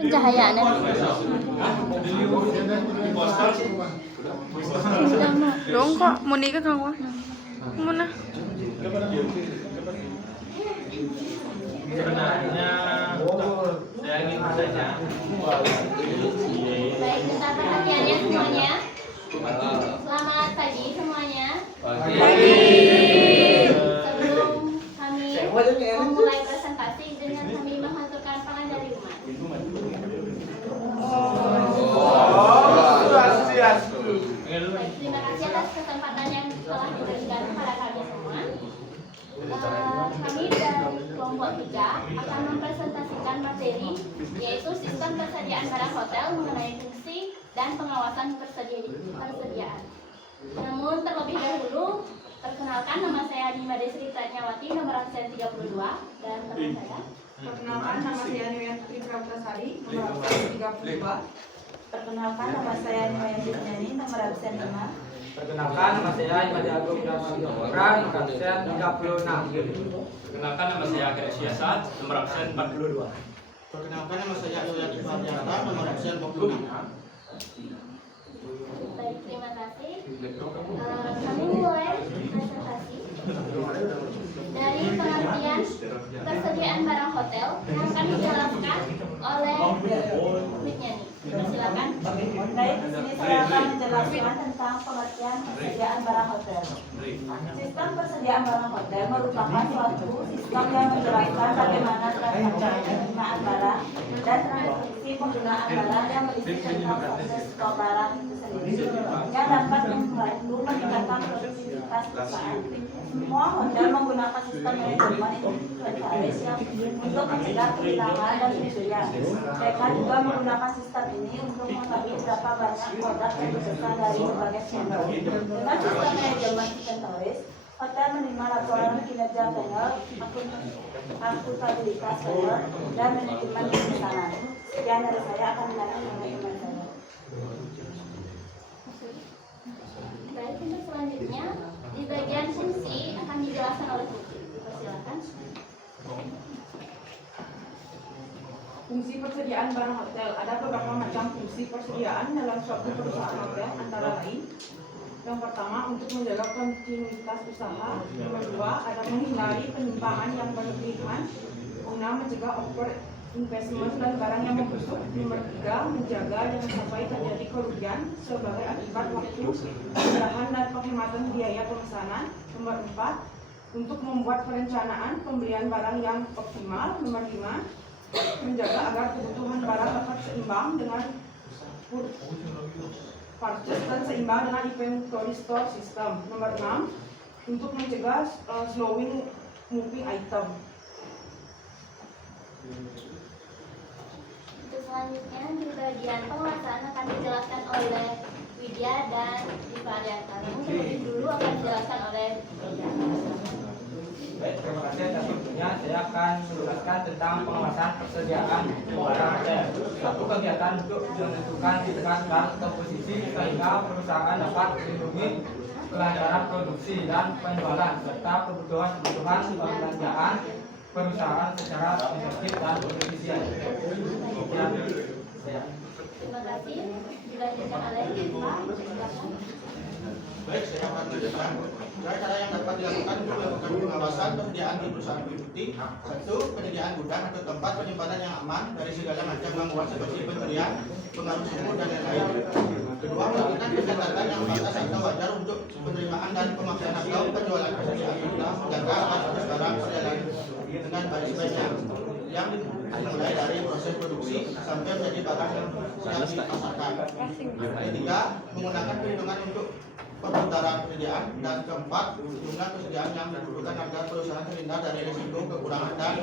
Pencahayaannya. Dong kok mau nikah kang wah. Mana? Sebenarnya saya ingin bertanya. Baik, minta perhatiannya semuanya. Selamat pagi semuanya. Sebelum kami memulai presentasi, dengan kami menghaturkan pangan dari umat. Baik, terima kasih atas kesempatan yang telah diberikan kepada kami semua. Kami dari kelompok 3 akan mempresentasikan materi, yaitu sistem persediaan barang hotel mengenai fungsi dan pengawasan persediaan. Namun terlebih dahulu, perkenalkan, nama saya Nima Desri Pratnyawati, nomor absen 32, dan teman saya. Perkenalkan, nama saya Niwayang Putri Pramutasari, nomor absen 32. Perkenalkan, nama saya Niwayang Putri, nomor absen 5. Perkenalkan, nama saya Imadi Agung Darmadi Orang, nomor absen 36. Perkenalkan, nama saya Akhir Siasat, nomor absen 42. Perkenalkan, nama saya Yoyati Fardianta, nomor absen 26. Baik, terima kasih. Kami mulai presentasi. Dari pengertian persediaan barang hotel yang akan dijelaskan oleh Mitnyani. Silakan. Baik, di sini saya akan menjelaskan tentang pengertian persediaan barang hotel. Sistem persediaan barang hotel merupakan suatu sistem yang menjelaskan bagaimana transaksi penerimaan barang dan transaksi penggunaan barang yang berisi tentang proses stok barang itu sendiri yang dapat membantu meningkatkan produktivitas perusahaan. Semua hotel menggunakan sistem manajemen inventaris yang untuk mencegah kehilangan dan pencurian. Mereka juga menggunakan sistem ini untuk mengetahui berapa banyak produk yang dipesan dari berbagai vendor. Dengan sistem manajemen inventaris, hotel menerima laporan kinerja vendor, akuntabilitas vendor, dan manajemen pemesanan. Sekian dari saya, akan dilanjutkan oleh teman saya. Baik, untuk selanjutnya di bagian fungsi akan dijelaskan oleh Putri. Silakan. Fungsi persediaan barang hotel. Ada beberapa macam fungsi persediaan dalam suatu perusahaan hotel, antara lain: yang pertama, untuk menjaga kontinuitas usaha. Nomor 2, ada menghindari penyimpangan yang berlebihan guna mencegah over investment dan barang yang membusuk. Nomor 3, menjaga jangan sampai terjadi kerugian sebagai akibat waktu perubahan dan penghematan biaya pemesanan. Nomor 4, untuk membuat perencanaan pembelian barang yang optimal. Nomor 5, menjaga agar kebutuhan barang dapat seimbang dengan purchase dan seimbang dengan inventory store system. Nomor 6, untuk mencegah slowing moving item. Untuk selanjutnya di bagian penguasaan akan dijelaskan oleh Widya dan Diva Arianta. Namun terlebih dulu akan dijelaskan oleh Widya. Baik, terima kasih atas waktunya. Saya akan menjelaskan tentang pengawasan persediaan barang hotel. Satu kegiatan untuk menentukan tingkat bank komposisi sehingga perusahaan dapat melindungi kelancaran produksi dan penjualan serta kebutuhan pembelanjaan perusahaan secara efektif dan efisien. Terima kasih. Dilanjutkan oleh Diva. Silakan. Baik, saya akan menjelaskan cara yang dapat dilakukan untuk melakukan pengawasan persediaan di perusahaan meliputi: 1. Penyediaan gudang atau tempat penyimpanan yang aman dari segala macam gangguan seperti pencurian, pengaruh suhu, dan lain-lain. 2. Melakukan pencatatan yang batas atau wajar untuk penerimaan dan pemakaian atau penjualan persediaan gudang, menjaga agar proses barang berjalan dengan baik sebaiknya, yang dimulai dari proses produksi sampai menjadi barang yang siap dipasarkan. 3. Menggunakan perhitungan untuk perputaran persediaan. Dan 4. Jumlah persediaan yang dibutuhkan agar perusahaan terhindar dari risiko kekurangan dan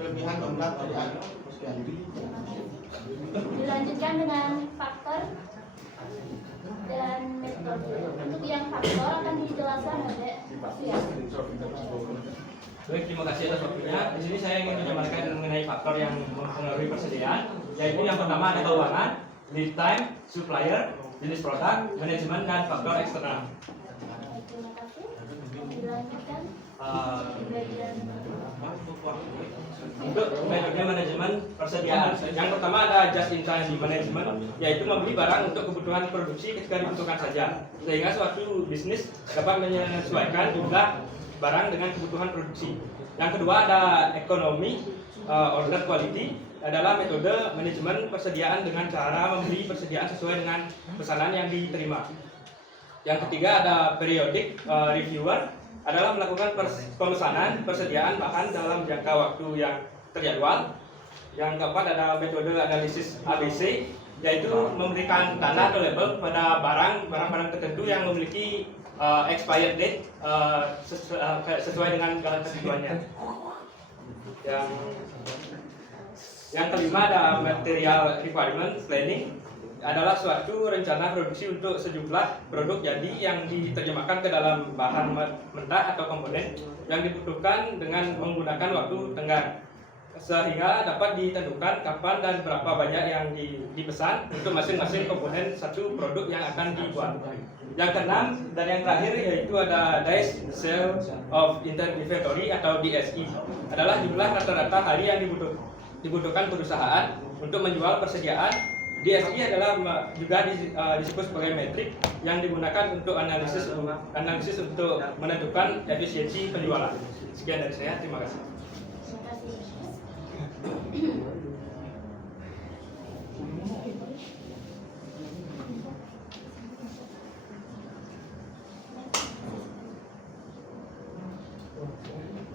kelebihan jumlah persediaan. Sekian. Dilanjutkan dengan faktor dan metode. Untuk yang faktor akan dijelaskan oleh Sia. Baik, terima kasih atas waktunya. Di sini saya ingin menyampaikan mengenai faktor yang mempengaruhi persediaan, yaitu yang pertama ada keuangan, lead time, supplier, jenis produk, manajemen, dan faktor eksternal. Terima kasih. Dilanjutkan di bagian Untuk metode manajemen persediaan, yang pertama ada just in time management, yaitu membeli barang untuk kebutuhan produksi ketika dibutuhkan saja, sehingga suatu bisnis dapat menyesuaikan jumlah barang dengan kebutuhan produksi. Yang kedua ada ekonomi order quality, adalah metode manajemen persediaan dengan cara membeli persediaan sesuai dengan pesanan yang diterima. Yang ketiga ada periodic reviewer, adalah melakukan pemesanan persediaan bahan dalam jangka waktu yang terjadwal. Yang keempat ada metode analisis ABC, yaitu memberikan tanda atau label pada barang-barang tertentu yang memiliki expired date sesuai dengan ketentuannya. Yang kelima ada material requirement planning, adalah suatu rencana produksi untuk sejumlah produk jadi yang diterjemahkan ke dalam bahan mentah atau komponen yang dibutuhkan dengan menggunakan waktu tenggang, sehingga dapat ditentukan kapan dan berapa banyak yang dipesan untuk masing-masing komponen satu produk yang akan dibuat. Yang keenam dan yang terakhir yaitu ada Days Sales of Inventory atau DSI, adalah jumlah rata-rata hari yang dibutuhkan perusahaan untuk menjual persediaan. DSI adalah juga disebut sebagai metrik yang digunakan untuk analisis untuk menentukan efisiensi penjualan. Sekian dari saya, terima kasih. Terima kasih.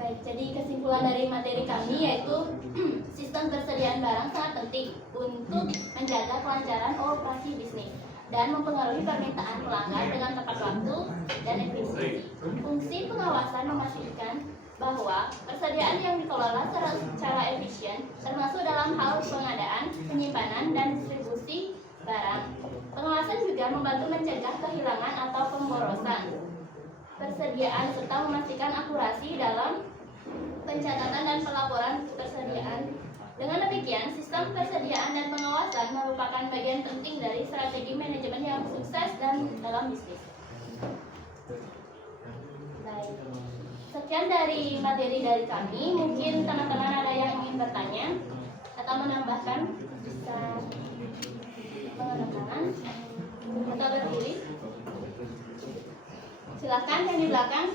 Baik, jadi kesimpulan dari materi kami yaitu sistem persediaan barang sangat penting untuk menjaga kelancaran operasi bisnis dan mempengaruhi permintaan pelanggan dengan tepat waktu dan efisiensi. Fungsi pengawasan memastikan bahwa persediaan yang dikelola secara efisien, termasuk dalam hal pengadaan, penyimpanan, dan distribusi barang. Pengawasan juga membantu mencegah kehilangan atau pemborosan persediaan serta memastikan akurasi dalam pencatatan dan pelaporan persediaan. Dengan demikian, sistem persediaan dan pengawasan merupakan bagian penting dari strategi manajemen yang sukses dan dalam bisnis. Baik. Sekian dari materi dari kami. Mungkin teman-teman ada yang ingin bertanya atau menambahkan, bisa mengangkat tangan atau berdiri. Silakan yang di belakang.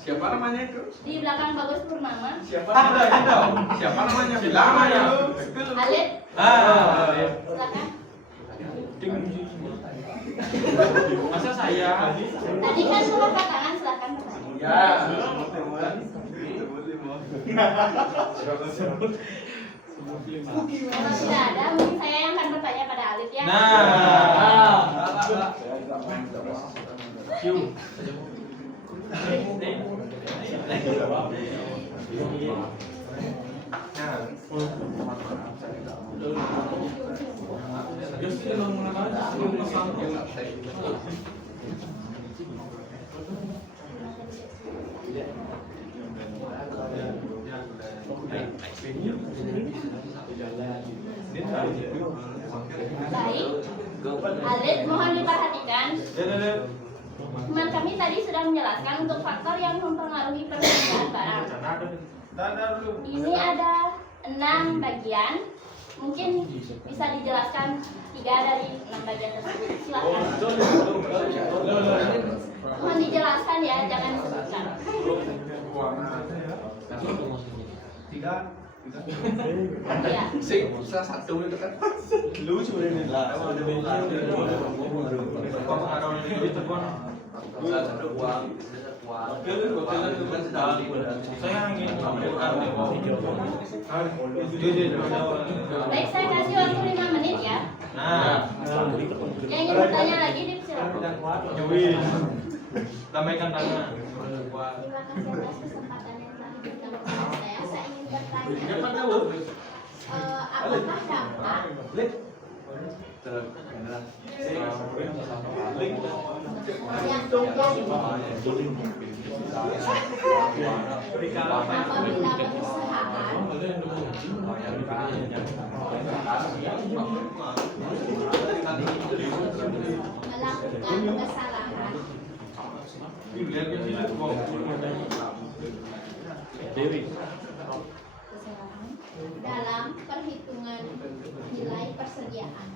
Siapa namanya itu? Di belakang Bagus Purnama. Siapa namanya? Siapa namanya? Bilang aja. Alif. Silakan. Masa saya? Tadi kan mengangkat tangan, silakan bertanya. Ya. Kalau tidak ada, mungkin saya yang akan bertanya pada Alif ya. Baik, Alif mohon diperhatikan. Teman kami tadi sudah menjelaskan untuk faktor yang mempengaruhi persediaan barang. Ini ada 6 bagian. Mungkin bisa dijelaskan 3 dari 6 bagian tersebut. Silakan. Mohon dijelaskan ya, jangan disebutkan. Ya. Salah satu itu kan lucu ini lah. Baik, saya kasih waktu 5 menit ya. Yang ingin bertanya lagi silakan. Lambaikan tangan. Terima kasih atas kesempatan yang telah diberikan kepada saya. Saya ingin bertanya, apakah dampak yang terjadi apabila perusahaan melakukan melakukan kesalahan dalam perhitungan nilai persediaan.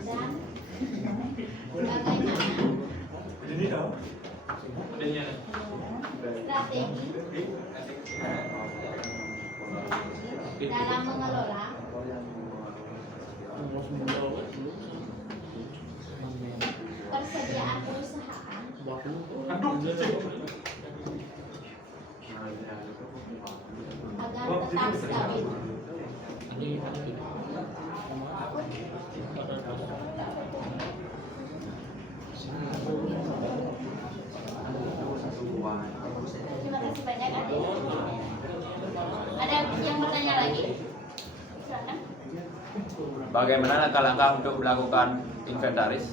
Dan bagaimana strategi dalam mengelola persediaan perusahaan agar tetap stabil. Terima kasih banyak adik. Ada yang bertanya lagi? Silakan. Bagaimana langkah-langkah untuk melakukan inventaris?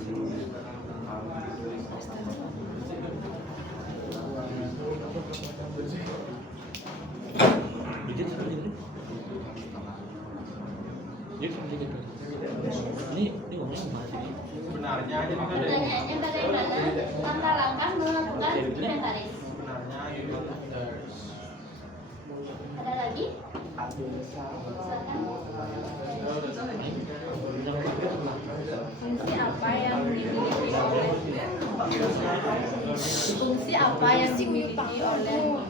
Pertanyaannya bagaimana langkah-langkah melakukan inventaris? Ada lagi? Silakan. Fungsi apa yang dimiliki oleh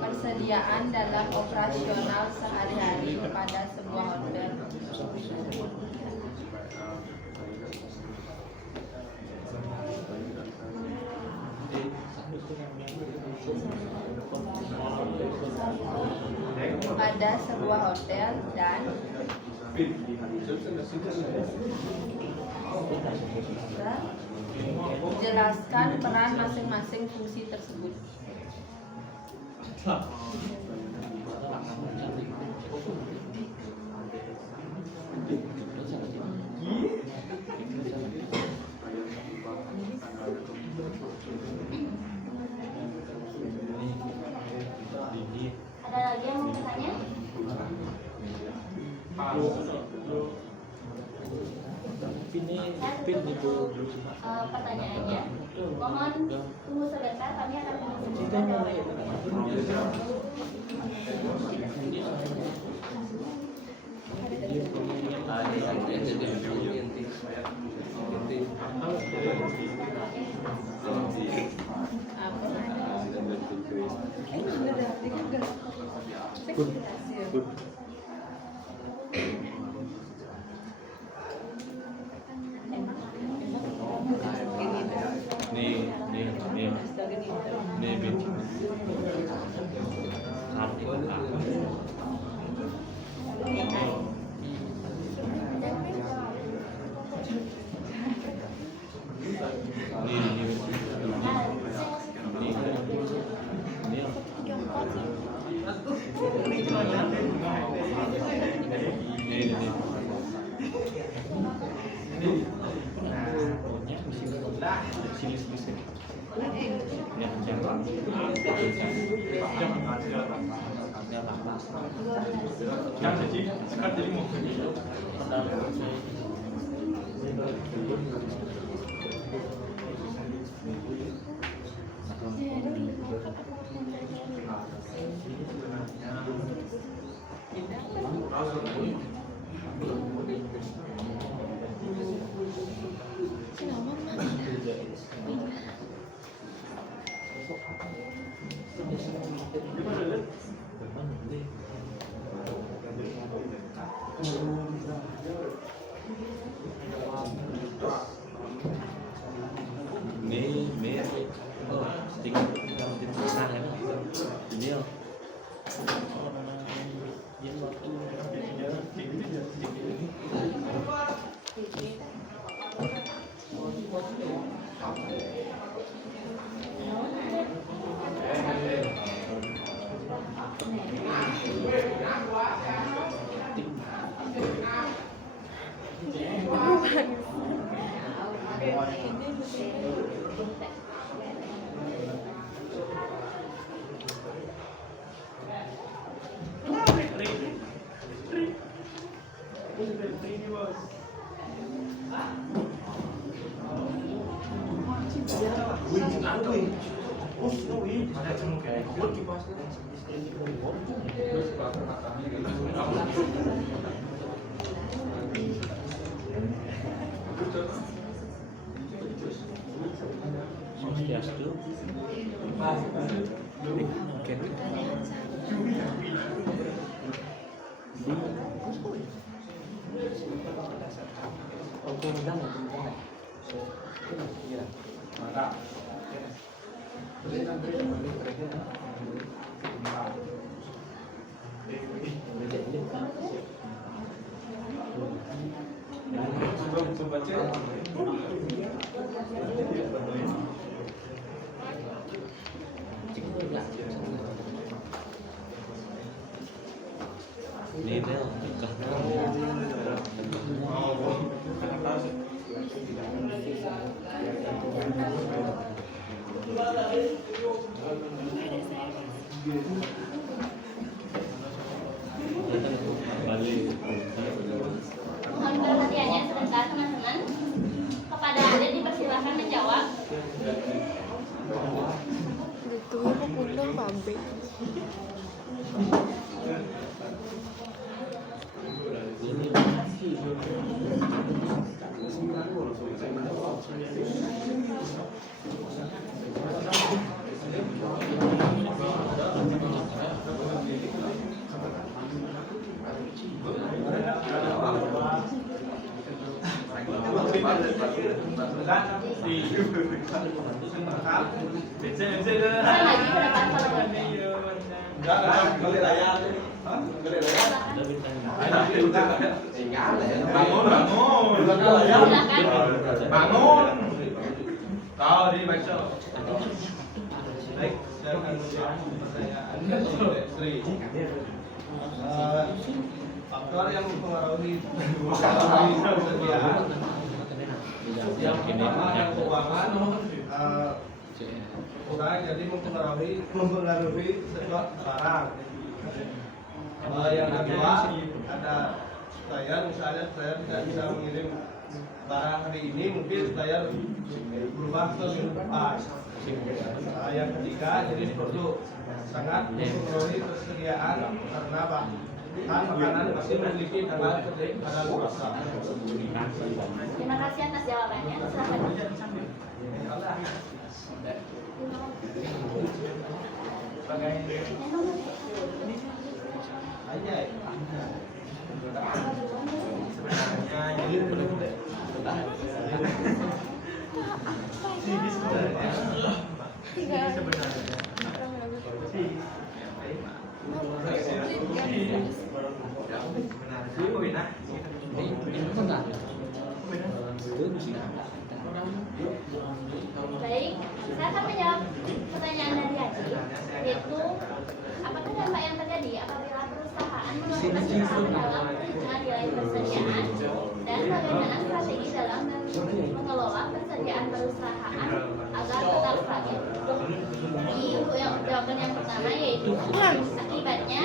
persediaan dalam operasional sehari-hari pada sebuah hotel? Pada sebuah hotel dan jelaskan peran masing-masing fungsi tersebut. Ada lagi yang mau bertanya? Pertanyaannya, mohon tunggu sebentar, kami akan menunjukkan Mohon perhatiannya sebentar teman-teman. Kepada Anda dipersilakan menjawab. Itu ya pundang pabrik. Bisa lagi berapa follower? Bangun. Kau dibaca. Baik, saya akan menjawab pertanyaan Sri. Faktor yang mempengaruhi persediaan yang pertama yang keuangan, jadi mempengaruhi stok barang. Yang kedua ada supplier, misalnya saya tidak bisa mengirim barang hari ini, mungkin supplier berubah ke minggu depan. Yang ketiga, jadi produk sangat mempengaruhi persediaan karena bahan makanan masih memiliki kadar luarsa. Terima kasih atas jawabannya. Silakan. Baik, saya akan menjawab pertanyaan dari Haji, yaitu apakah dampak yang terjadi apabila perusahaan melakukan usaha dalam nilai persediaan dan bagaimana strategi dalam mengelola persediaan perusahaan agar tetap stabil. Jadi untuk jawaban yang pertama yaitu akibatnya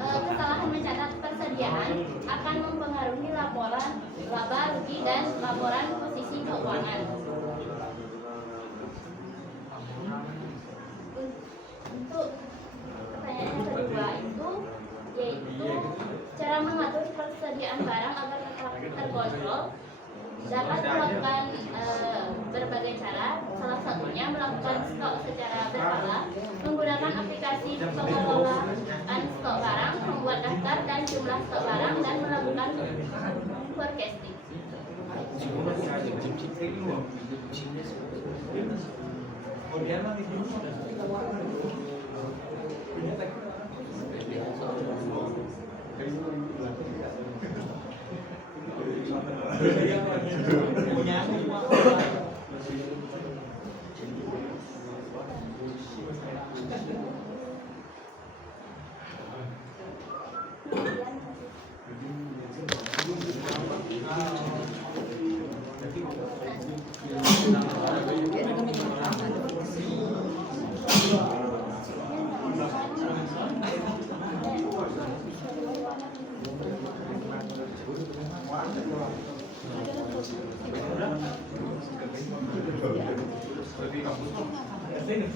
kesalahan mencatat persediaan akan mempengaruhi laporan laba rugi dan laporan posisi keuangan. Untuk pertanyaan yang kedua yaitu cara mengatur persediaan barang agar tetap terkontrol dapat melakukan berbagai cara. Salah satunya melakukan stok secara berkala, menggunakan aplikasi pengelolaan stok barang, membuat daftar dan jumlah stok barang, dan melakukan forecasting. Baik,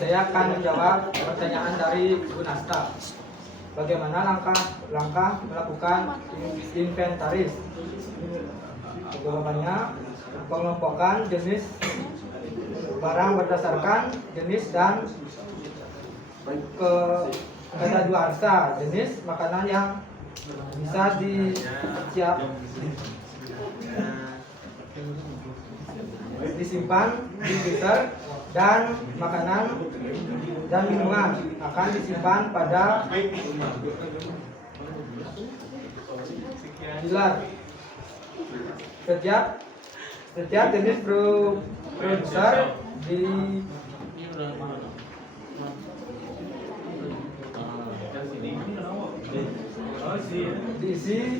saya akan menjawab pertanyaan dari Bu Nasta. Bagaimana langkah melakukan inventaris? Jawabannya, pengelompokan jenis barang berdasarkan jenis dan kadaluarsa jenis makanan yang bisa disimpan di freezer, dan makanan dan minuman akan disimpan pada chiller. Setiap jenis produser diisi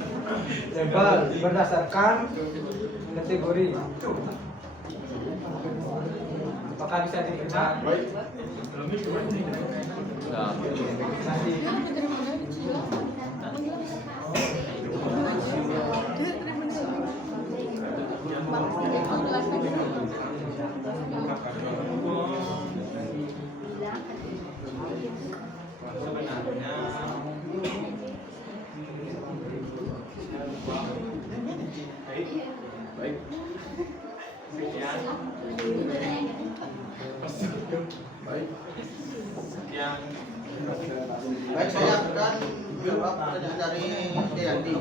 label berdasarkan kategori. Apakah bisa diterima? Nanti. Baik, saya akan menjawab pertanyaan dari Deyanti.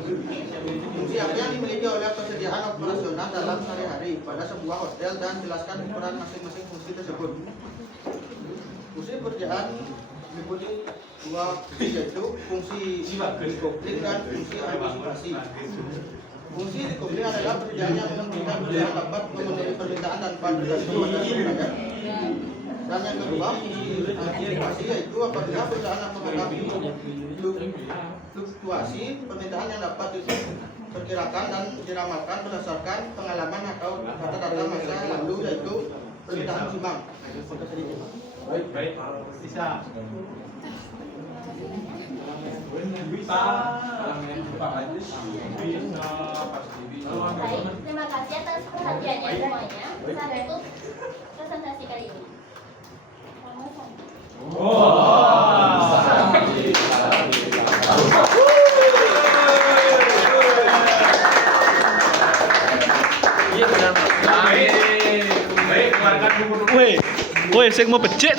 Fungsi apa yang dimiliki oleh persediaan operasional dalam sehari-hari pada sebuah hotel dan jelaskan peran masing-masing fungsi tersebut. Fungsi persediaan meliputi dua fungsi, yaitu fungsi decoupling dan fungsi antisipasi. Fungsi decoupling adalah persediaan yang memungkinkan perusahaan dapat memenuhi permintaan tanpa terganggu pada supplier. Dan yang kedua, fungsi antisipasi yaitu apabila perusahaan menghadapi fluktuasi permintaan yang dapat diperkirakan dan diramalkan berdasarkan pengalaman atau data-data masa lalu, yaitu permintaan simbang. Baik, bisa. Baik, terima kasih atas perhatiannya semuanya. Saya tutup presentasi kali ini. Woi, saya mau pecek.